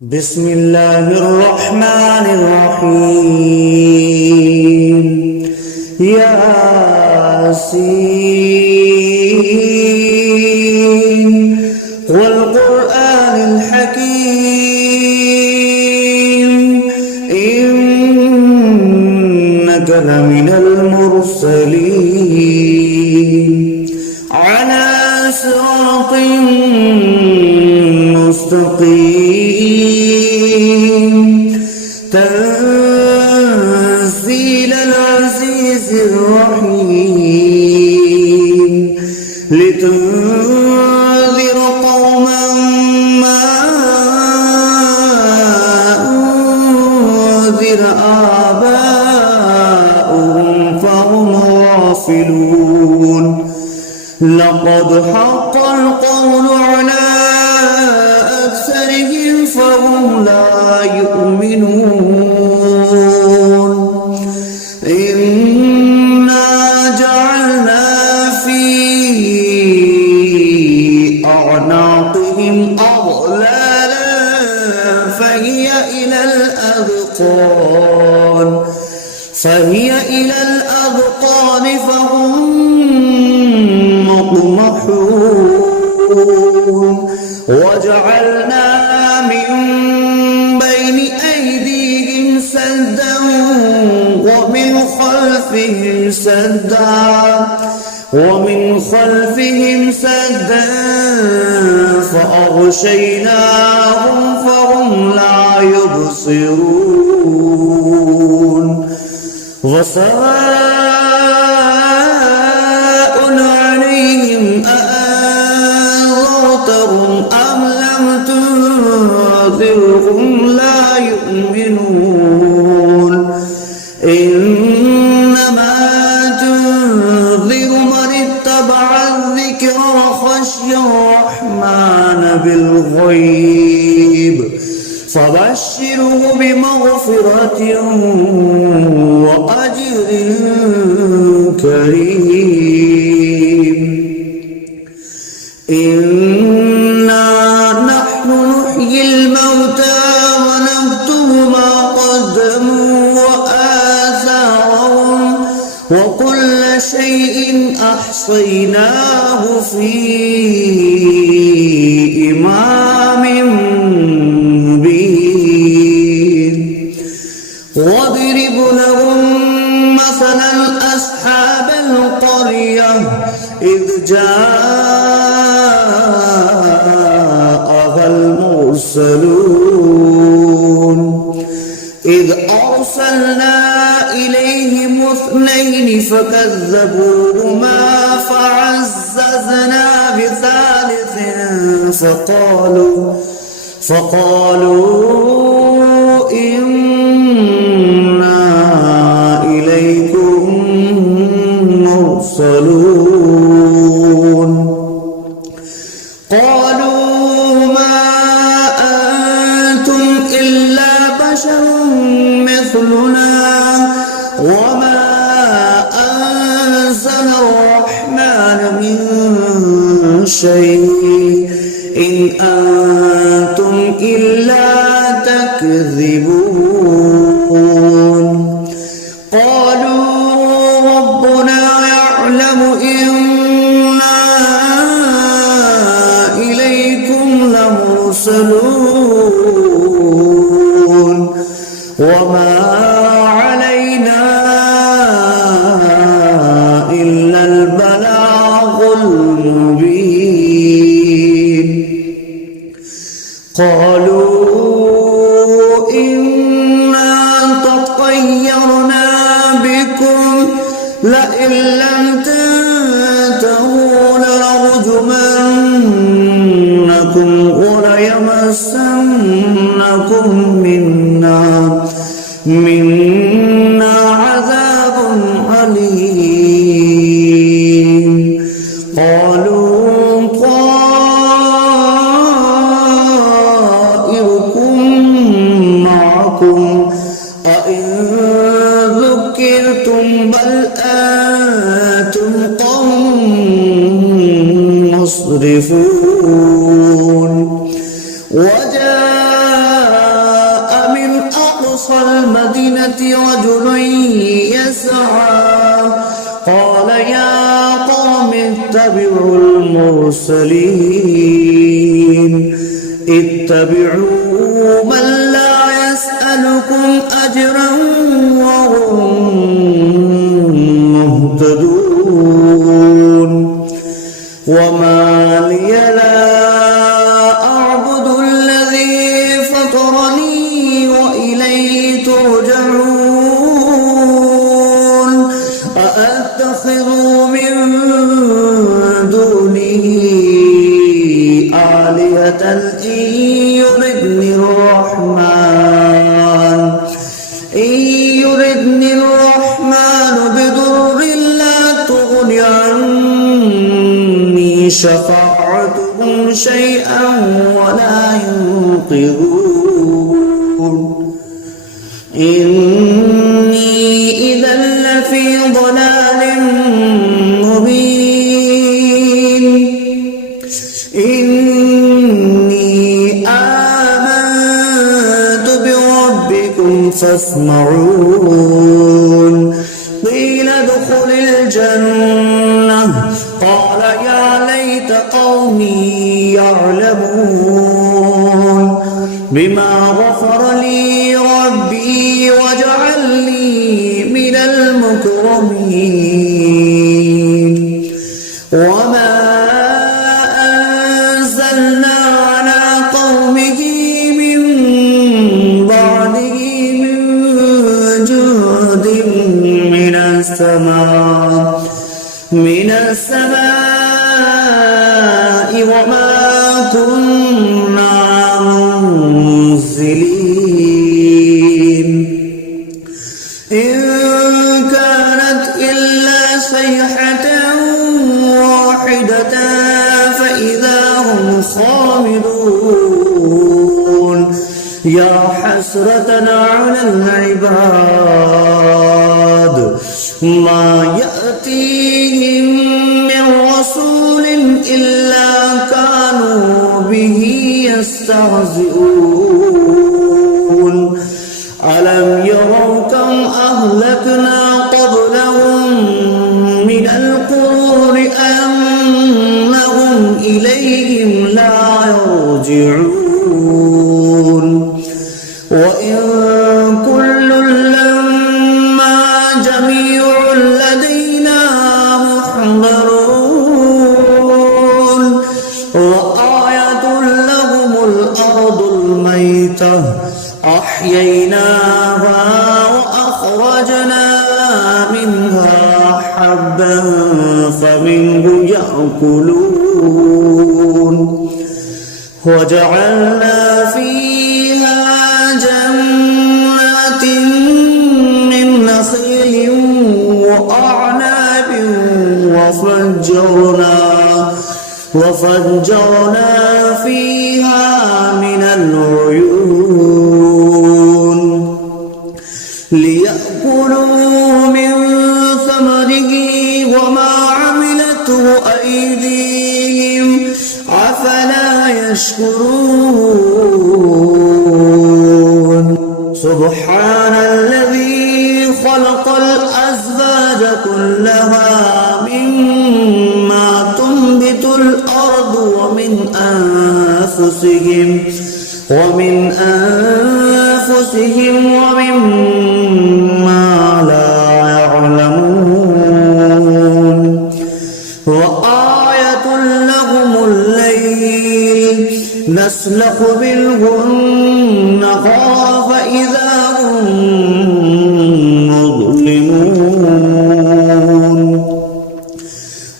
بسم الله الرحمن الرحيم ياسين والقرآن الحكيم إنك لمن المرسلين على صراط مستقيم تنزيل العزيز الرحيم لتنذر قوما ما أنذر آباؤهم فهم غافلون لقد حق القول على أكثرهم فهم لا يؤمنون إنا جعلنا في أعناقهم أغلالا فهي إلى الأذقان فهم مقمحون وجعلنا من بين أيديهم سدا ومن خلفهم سدا فأغشيناهم فهم لا يبصرون وسواء عليهم أأنذرتهم أم لم تنذرهم لا يؤمنون إنما تنذر من اتبع الذكر وخشي الرحمن بالغيب فبشره بمغفرة وأجر كريم إنا نحن نحيي الموتى ونكتب ما قدموا وآثارهم وكل شيء أحصيناه في إمام مبين واضرب لهم مثلا أصحاب القرية إذ جاءها المرسلون إذ أرسلنا إليهم اثنين فكذبوهما فعززنا بثالث فقالوا إنا إليكم مرسلون قالوا ما أنتم إلا بشر مثلنا وما أنزل الرحمن من شيء إن أنتم إلا تكذبون قالوا ربنا يعلم إنا إليكم لمرسلون وما علينا إلا البلاغ المبين قالوا إنا تطيرنا بكم لئن لم تنتهوا لنرجمنكم وليمسنكم منا عذاب أليم قالوا طائركم معكم أئن ذكرتم بل أنتم قوم مسرفون وجاء أقصى المدينة رجل يسعى قال يا قوم اتبعوا المرسلين اتبعوا من لا يسألكم أجرا وهم مهتدون وما لي لا أعبد الذي فطرني وإليه ترجعون أأتخذ من دونه آلهة إن يردني الرحمن بضر لا تغن عني شفاعتهم شيئا ولا ينقذون إني إذا لفي ضلال مبين إني آمنت بربكم فاسمعون قيل ادخل الجنة قال يا ليت قومي يعلمون بما غفر لي ربي وجعلني من المكرمين وما أنزلنا على قومه من بعده من جند من السماء وما كنا منزلين إن كانت إلا صيحة واحدة فإذا هم خامدون يا حسرة على العباد ما يأتيهم من رسول إلا كانوا به يستهزئون ألم يروا كم أهلكنا قبلهم من القرون أنهم إليهم لا يرجعون وإن كل لما جميع لدينا محضرون وآية لهم الأرض الميتة أحييناها وأخرجنا منها حبا فمنه يأكلون وجعلنا فيها جنات من نخيل وأعناب وفجرنا فيها من العيون ليأكلوا من ثمره وما عملته أيديهم أفلا يشكرون سبحان الذي خلق الأزواج كلها مما تنبت الأرض ومن أنفسهم ومما لا يعلمون وآية لهم الليل نسلخ منه النهار فإذا هم مظلمون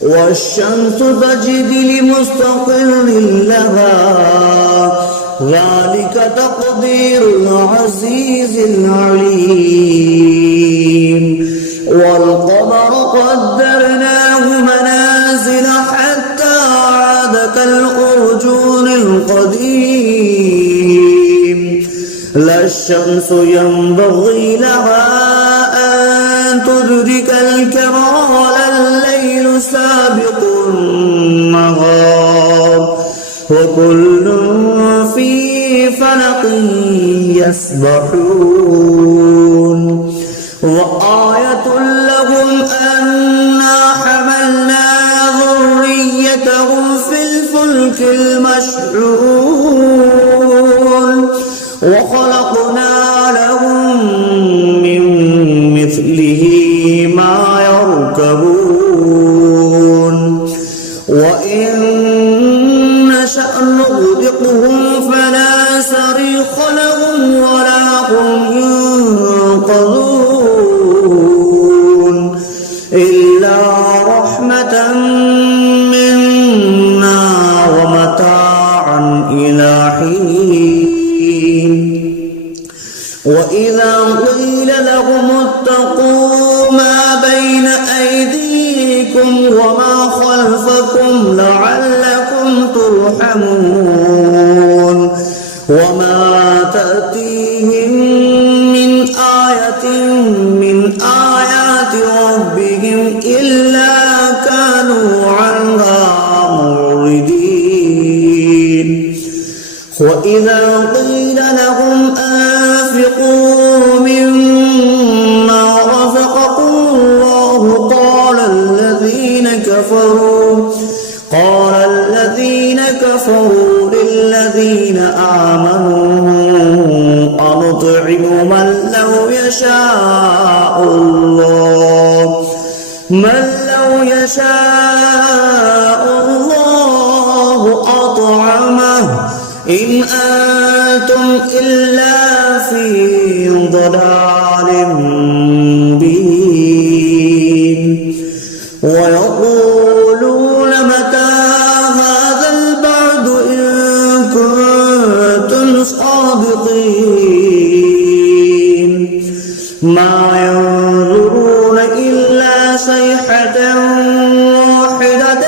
والشمس تجري لمستقر لها ذلك تقدير العزيز العليم والقمر قدرناه منازل حتى عاد كالأرجون القديم لا الشمس ينبغي لها أن تدرك الكمال الليل سابق النهار وكل في فلق يسبحون وخلقنا لهم من مثله ما يركبون وإن نشأ نغرقهم فلا صريخ لهم ولا هم ينقذون إلا رحمة منا ومتاعا إلى حين وإذا قيل لهم اتقوا ما بين أيديكم وما خلفكم لعلكم ترحمون وما تأتيهم من آية من آيات ربهم إلا كانوا عنها معرضين وإذا قيل لهم أنفقوا مما رزقكم الله قال الذين كفروا للذين آمنوا أنطعم من لو يشاء الله أطعمه إن أنتم إلا في ضلال مبين ويقولون متى هذا البعد إن كنتم صادقين ما ينظرون إلا صيحة واحدة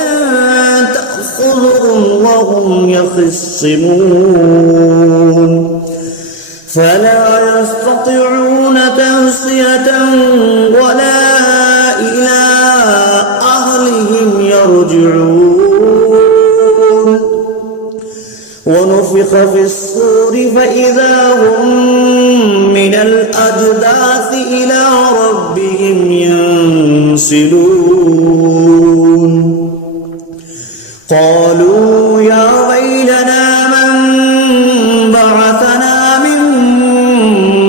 تأخذهم وهم يخصمون فلا يستطيعون توصية ولا إلى أهلهم يرجعون ونفخ في الصور فإذا هم من الأجداث إلى ربهم ينسلون قالوا يا ويلنا من بعثنا من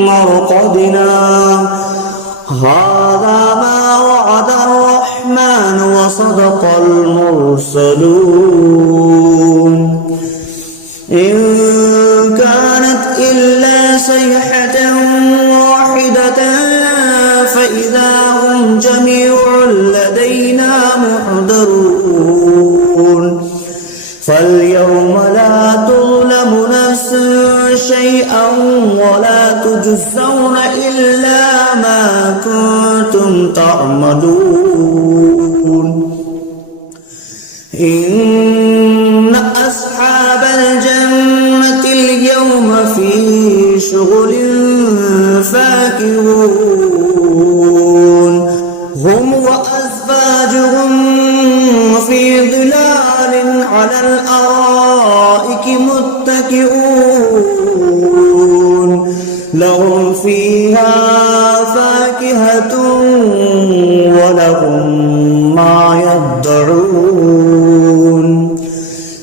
مرقدنا هذا ما وعد الرحمن وصدق المرسلون إن كانت إلا صيحة واحدة فإذا هم جميع لدينا محضرون فاليوم لا تظلم نفس شيئا ولا تجزون إلا ما كنتم تعملون إن أصحاب الجنة اليوم في شغل فاكهون هم وأزواجهم في ظلال على الأرائك متكئون لهم فيها فاكهة ولهم ما يدعون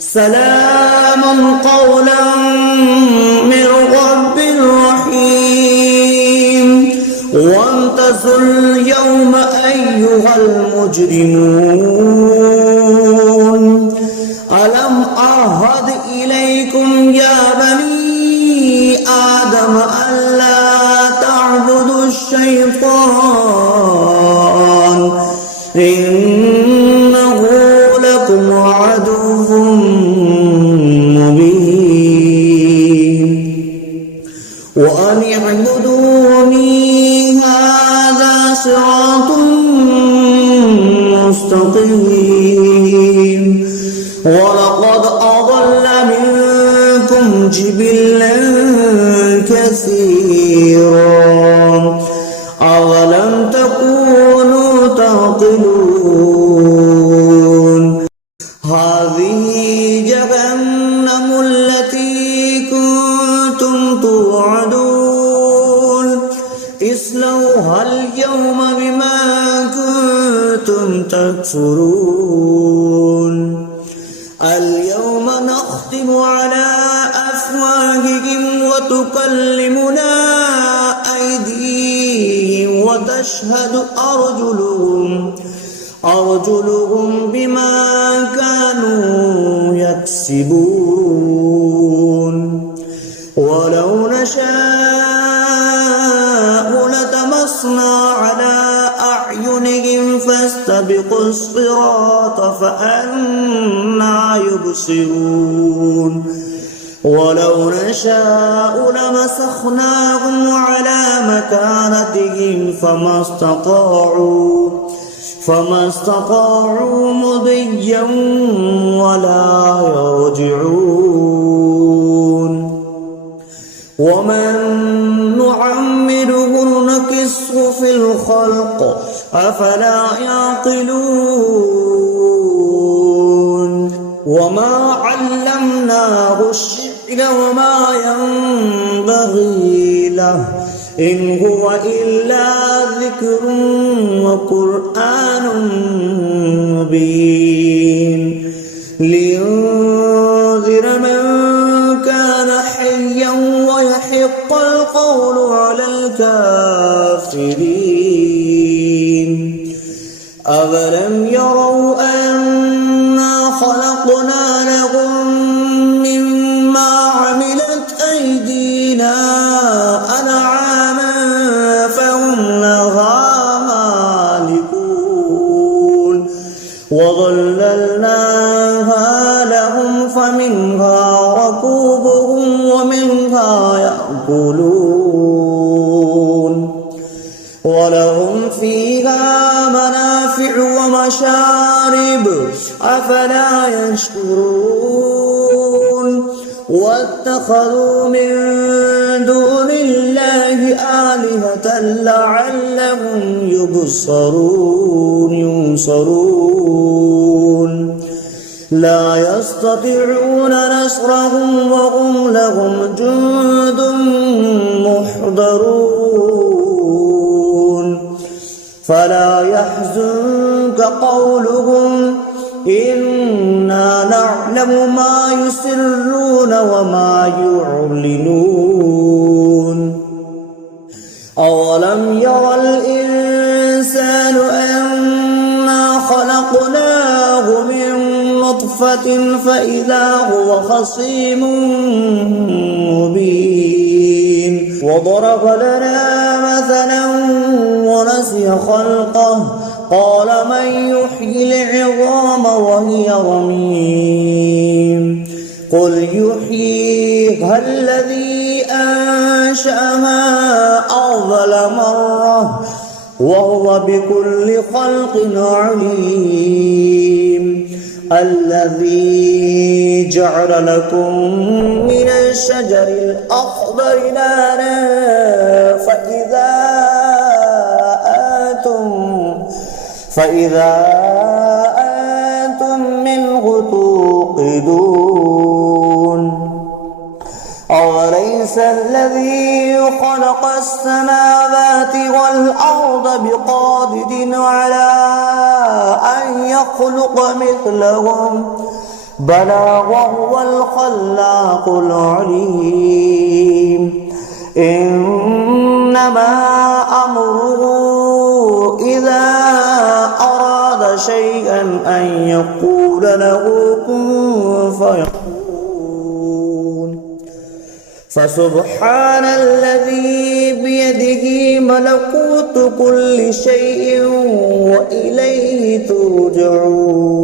سلام قولا من رب رحيم وامتازوا اليوم أيها المجرمون ألم أعهد إليكم يا بني آدم ألا تعبدوا الشيطان إنه لكم عدو مبين وأن اعبدوني هذا صراط مستقيم ولقد أضل منكم جبلا كثيرا أولم تكونوا تعقلون هذه جهنم التي كنتم توعدون اصلوها اليوم بما كنتم تكفرون اليوم نختم على أفواههم وتكلمنا أيديهم وتشهد أرجلهم بما كانوا يكسبون ولو نشاء لطمسنا على أعينهم فاستبقوا الصراط فأنى يبصرون ولو نشاء لمسخناهم على مكانتهم فما استطاعوا مضيا ولا يرجعون ومن نعمره نكسه في الخلق أفلا يعقلون وما علمناه الشعر وما ينبغي له إن هو إلا ذكر وقرآن مبين لينذر من كان حيا ويحق القول على الكافرين أولم يروا أنا خلقنا لهم مما عملت أيدينا أنعاما فهم لها مالكون وظللناها لهم فمنها ركوبهم ومنها يأكلون ولهم فيها منافع ومشارب أفلا يشكرون واتخذوا من دون الله آلهة لعلهم ينصرون لا يستطيعون نصرهم وهم لهم جند محضرون فلا يحزنك قولهم إنا نعلم ما يسرون وما يعلنون أولم يرى الإنسان أنا خلقناه من نطفة فإذا هو خصيم مبين وضرب لنا مثلا ونسي خلقه قال من يحيي العظام وهي رميم قل يحييها الذي أنشأها أول مرة وهو بكل خلق عليم الذي جعل لكم من الشجر الأخضر نارا فإذا أنتم منه توقدون أوليس الذي خلق السماوات والأرض بقادر على أن يخلق مثلهم بلى وهو الخلاق العليم إنما أمره إذا أراد شيئا أن يقول له كن فيكون فسبحان الذي بيده ملكوت كل شيء وإليه ترجعون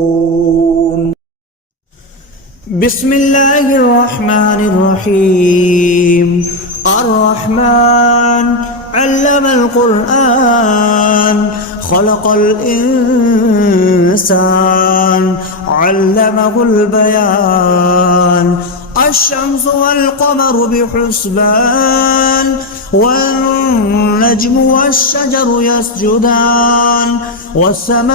بسم الله الرحمن الرحيم الرحمن علم القرآن خلق الإنسان علمه البيان الشمس والقمر بحسبان والنجم والشجر يسجدان والسماء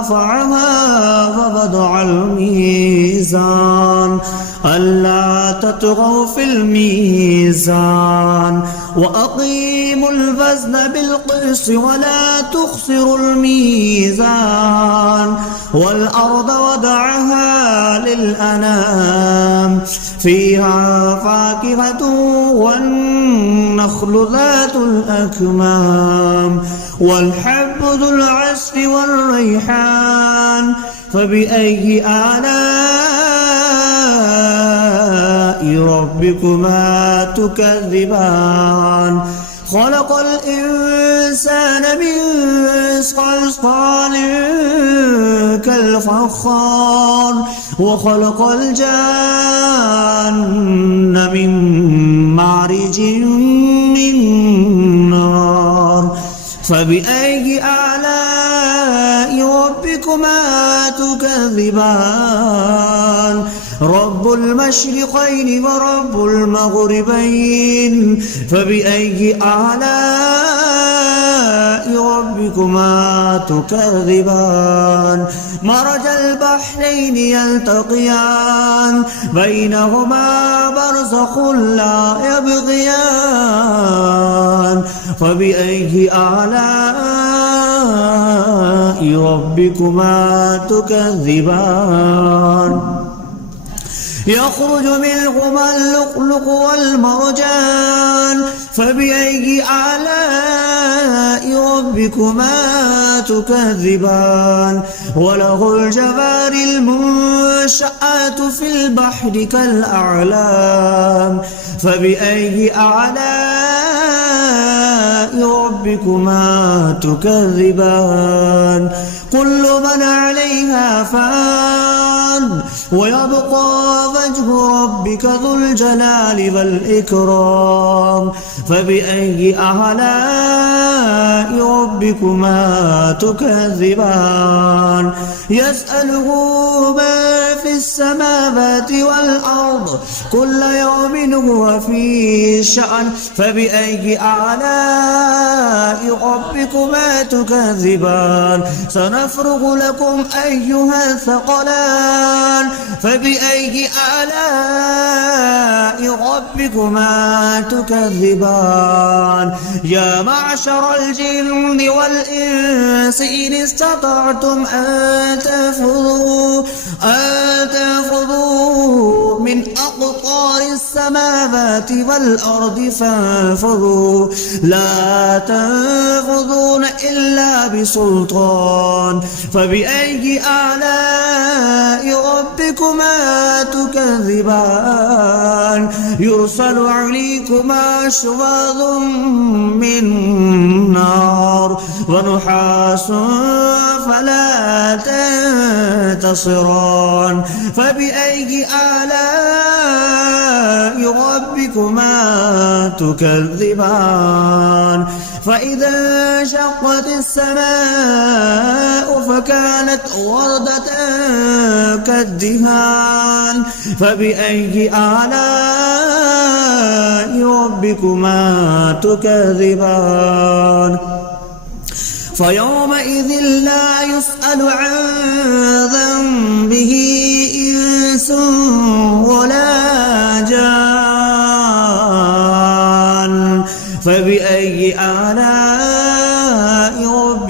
رفعها فوضع الميزان ألا تطغوا في الميزان وأقيموا الوزن بالقسط ولا تخسروا الميزان والأرض وضعها للأنام فيها فاكهة والنخل ذات الأكمام والحب ذو العصف والريحان فبأي آلاء ربكما تكذبان خلق الإنسان من صلصال كالفخار وخلق الجان من مارج من نار فبأي آلاء ربكما تكذبان رب المشرقين ورب المغربين فبأي آلاء ربكما تكذبان مرج البحرين يلتقيان بينهما برزخ لا يبغيان فبأي آلاء ربكما تكذبان يخرج منهما اللؤلؤ والمرجان فبأي آلاء ربكما تكذبان وله الجوار المنشآت في البحر كالأعلام فبأي آلاء ربكما تكذبان كل من عليها فان ويبقى وجه ربك ذو الجلال والإكرام فبأي آلاء ربكما تكذبان يسأله ما في السماوات والأرض كل يوم هو في شأن فبأي آلاء ربكما تكذبان سنفرغ لكم أيها الثقلان فبأي آلاء ربكما تكذبان يا معشر الجن والإنس إن استطعتم أن تنفذوا من أقطار السماوات والأرض فانفذوا لا تنفذون إلا بسلطان فبأي آلاء ربكما تكذبان يرسل عليكما شواظ من نار ونحاس فلا تنتصران فبأي آلاء ربكما تكذبان فإذا انشقت السماء فكانت وردة كالدهان فبأي آلاء ربكما تكذبان فيومئذ لا يسأل عن ذنبه إنس ولا جان فبأي آلاء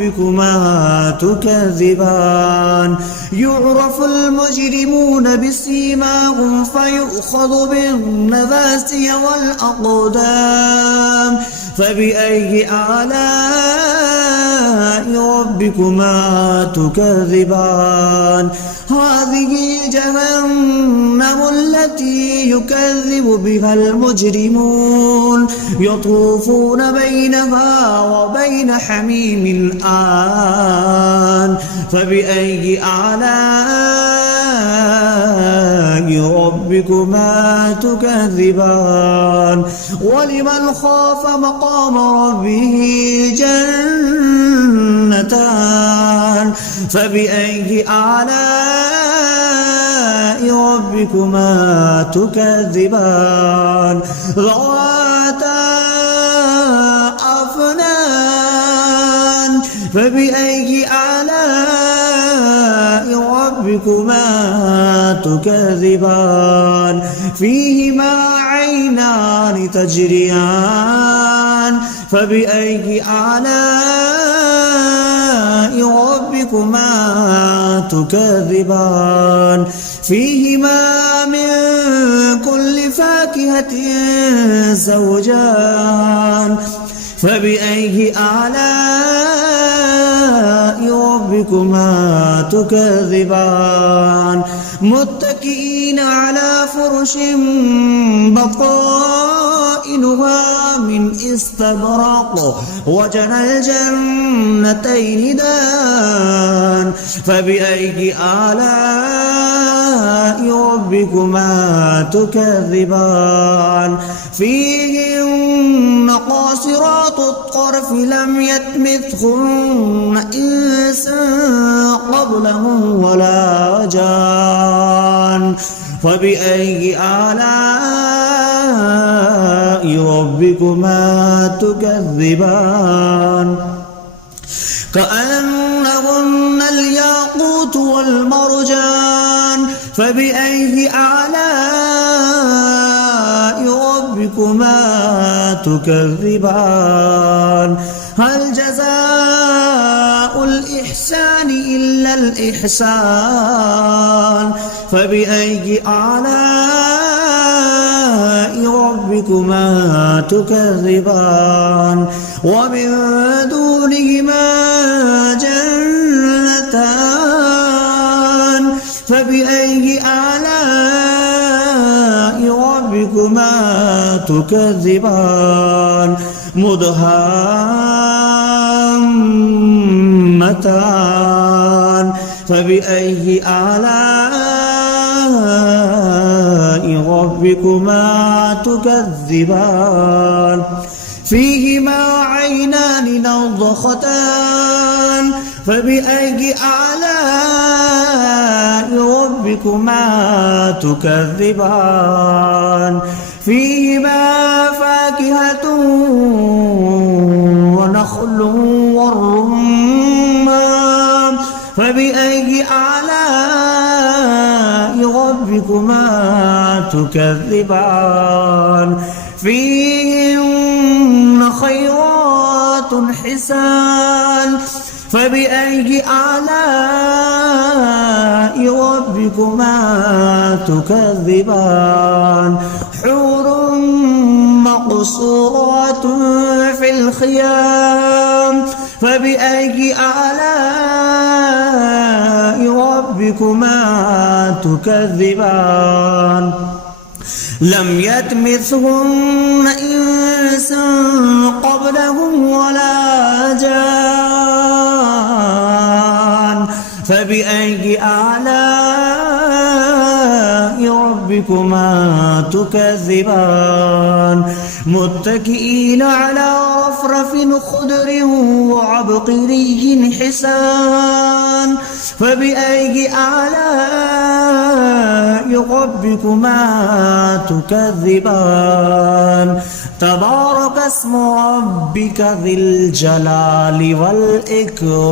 ربكما تكذبان يعرف المجرمون بسيماهم فيؤخذ بالنواسي والأقدام فبأي آلاء ربكما تكذبان هذه جهنم التي يكذب بها المجرمون يطوفون بينها وبين حميم آن فبأي آلاء ربكما تكذبان ولمن خاف مقام ربه جنتان فبأي آلاء ربكما تكذبان ذواتا أفنان فبأي آلاء ربكما تكذبان فيهما عينان تجريان فبأي آلاء ربكما تكذبان فيهما من كل فاكهة زوجان فبأي آلاء ربكما تكذبان متكئين على فرش بطائنها من استبرق وجنى الجنتين دان فبأي آلاء ربكما تكذبان فيهن قاصرات الطرف لم يطمثهن إنس قبلهم ولا جان فبأي آلاء ربكما تكذبان كأنهن الياقوت والمرجان فبأي آلاء ربكما تكذبان هل جزاء الإحسان إلا الإحسان فبأي آلاء ربكما تكذبان ومن دونهما جنتان فبأي آلاء ربكما تكذبان مدهامتان فبأي آلاء ربكما تكذبان فيهما عينان نضختان فبأي آلاء ربكما تكذبان فيهما فاكهة ونخل والرمان فبأي آلاء ربكما تكذبان فيهن خيرات حسان فبأي آلاء ربكما تكذبان حور مقصورات في الخيام فبأي آلاء ربكما تكذبان لم يطمثهن إنس قبلهم ولا جان فبأي آلاء ربكما تكذبان متكئين على رفرف خضر وعبقري حسان فبأي آلاء ربكما تكذبان تبارك اسم ربك ذي الجلال والإكرام.